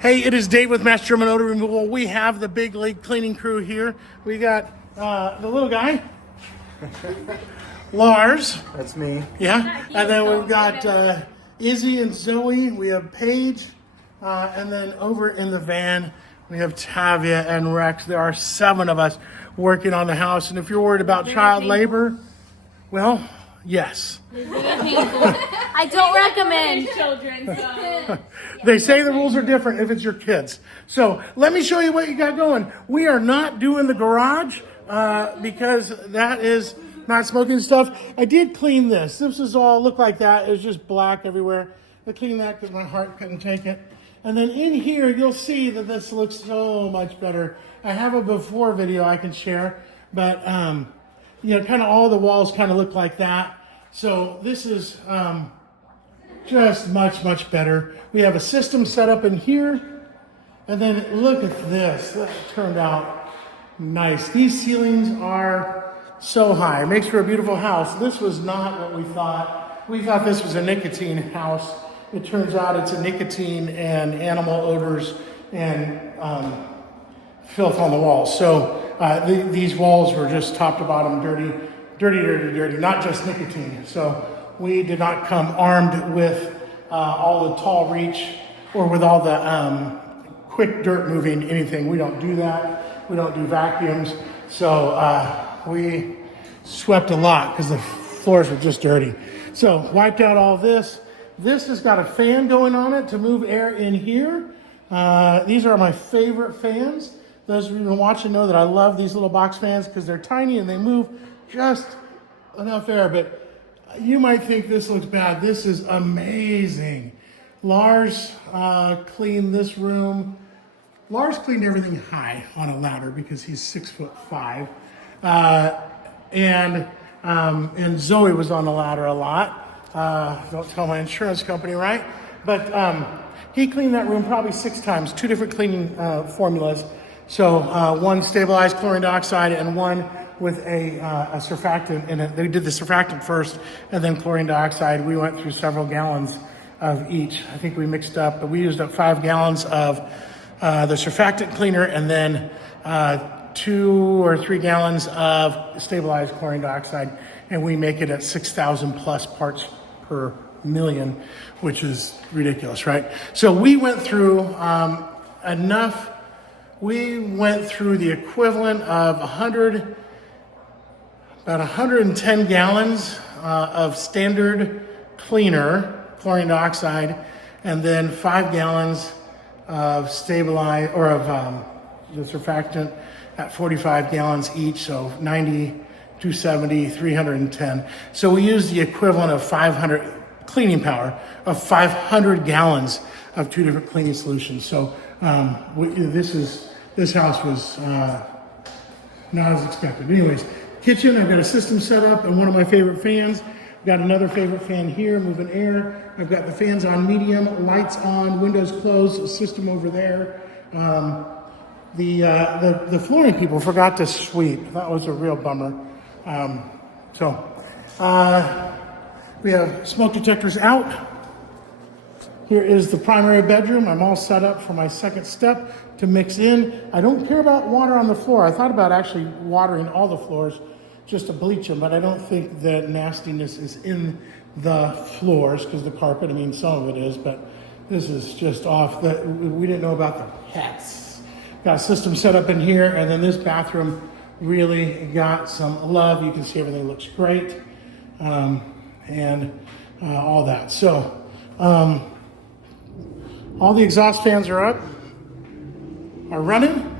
Hey, it is Dave with Master German Odor Removal. We have the big league cleaning crew here. We got the little guy, Lars. That's me. Yeah. And then we've got Izzy and Zoe. We have Paige. And then over in the van, we have Tavia and Rex. There are 7 of us working on the house. And if you're worried about child labor, well, yes. I don't recommend children. So. They say the rules are different if it's your kids. So let me show you what you got going. We are not doing the garage because that is not smoking stuff. I did clean this. This is all looked like that. It was just black everywhere. I cleaned that because my heart couldn't take it. And then in here, you'll see that this looks so much better. I have a before video I can share, but you know, kind of all the walls kind of look like that. So this is just much better. We have a system set up in here, and then look at this. That turned out nice. These ceilings are so high. It makes for a beautiful house. This was not what we thought. We thought this was a nicotine house. It turns out it's a nicotine and animal odors and filth on the walls. So these walls were just top to bottom dirty, not just nicotine. So we did not come armed with all the tall reach or with all the quick dirt moving anything. We don't do that. We don't do vacuums. So we swept a lot because the floors were just dirty. So wiped out all this. This has got a fan going on it to move air in here. These are my favorite fans. Those of you who've been watching know that I love these little box fans because they're tiny and they move just enough air. But you might think this looks bad. This is amazing. Lars cleaned this room. Lars cleaned everything high on a ladder because he's 6'5". And Zoe was on the ladder a lot. Don't tell my insurance company, right? But he cleaned that room probably 6 times, 2 different cleaning formulas. So one stabilized chlorine dioxide and one with a surfactant in it. They did the surfactant first and then chlorine dioxide. We went through several gallons of each. I think we mixed up, but we used up 5 gallons of the surfactant cleaner and then 2 or 3 gallons of stabilized chlorine dioxide. And we make it at 6,000 plus parts per million, which is ridiculous, right? So we went through enough. We went through the equivalent of about 110 gallons of standard cleaner, chlorine dioxide, and then 5 gallons of stabilized or of the surfactant at 45 gallons each, so 90, 270, 310. So we use the equivalent of 500 cleaning power of 500 gallons of 2 different cleaning solutions. So this house was not as expected. Anyways, kitchen, I've got a system set up and one of my favorite fans. I've got another favorite fan here, moving air. I've got the fans on medium, lights on, windows closed, system over there. The flooring people forgot to sweep. That was a real bummer. We have smoke detectors out. Here is the primary bedroom. I'm all set up for my second step to mix in. I don't care about water on the floor. I thought about actually watering all the floors just to bleach them, but I don't think the nastiness is in the floors because the carpet, I mean, some of it is, but this is just off. We didn't know about the pets. Got a system set up in here, and then this bathroom really got some love. You can see everything looks great, and all that. So all the exhaust fans are running.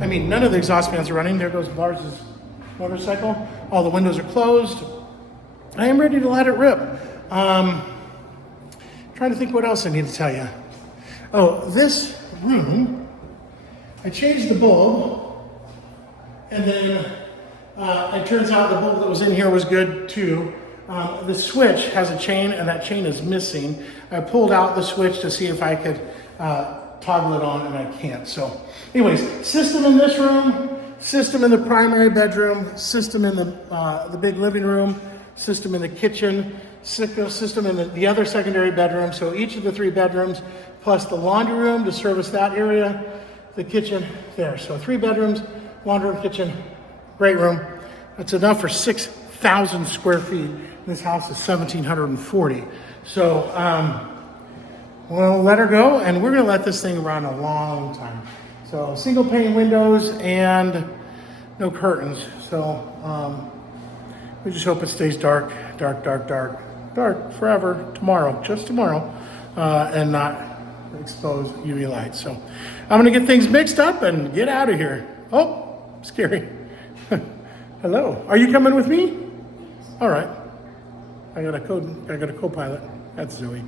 I mean, none of the exhaust fans are running. There goes Lars's motorcycle. All the windows are closed. I am ready to let it rip. Trying to think what else I need to tell you. Oh, this room, I changed the bulb, and then it turns out the bulb that was in here was good too. The switch has a chain, and that chain is missing. I pulled out the switch to see if I could toggle it on, and I can't. So anyways, system in this room, system in the primary bedroom, system in the big living room, system in the kitchen, system in the other secondary bedroom. So each of the 3 bedrooms, plus the laundry room to service that area, the kitchen there. So 3 bedrooms, laundry room, kitchen, great room. That's enough for 6,000 square feet. This house is 1,740. So we'll let her go, and we're gonna let this thing run a long time. So single pane windows and no curtains. So we just hope it stays dark, dark, dark, dark, dark forever, tomorrow, just tomorrow, and not expose UV light. So I'm gonna get things mixed up and get out of here. Oh, scary. Hello, are you coming with me? All right. I got a co-pilot. That's Zoe.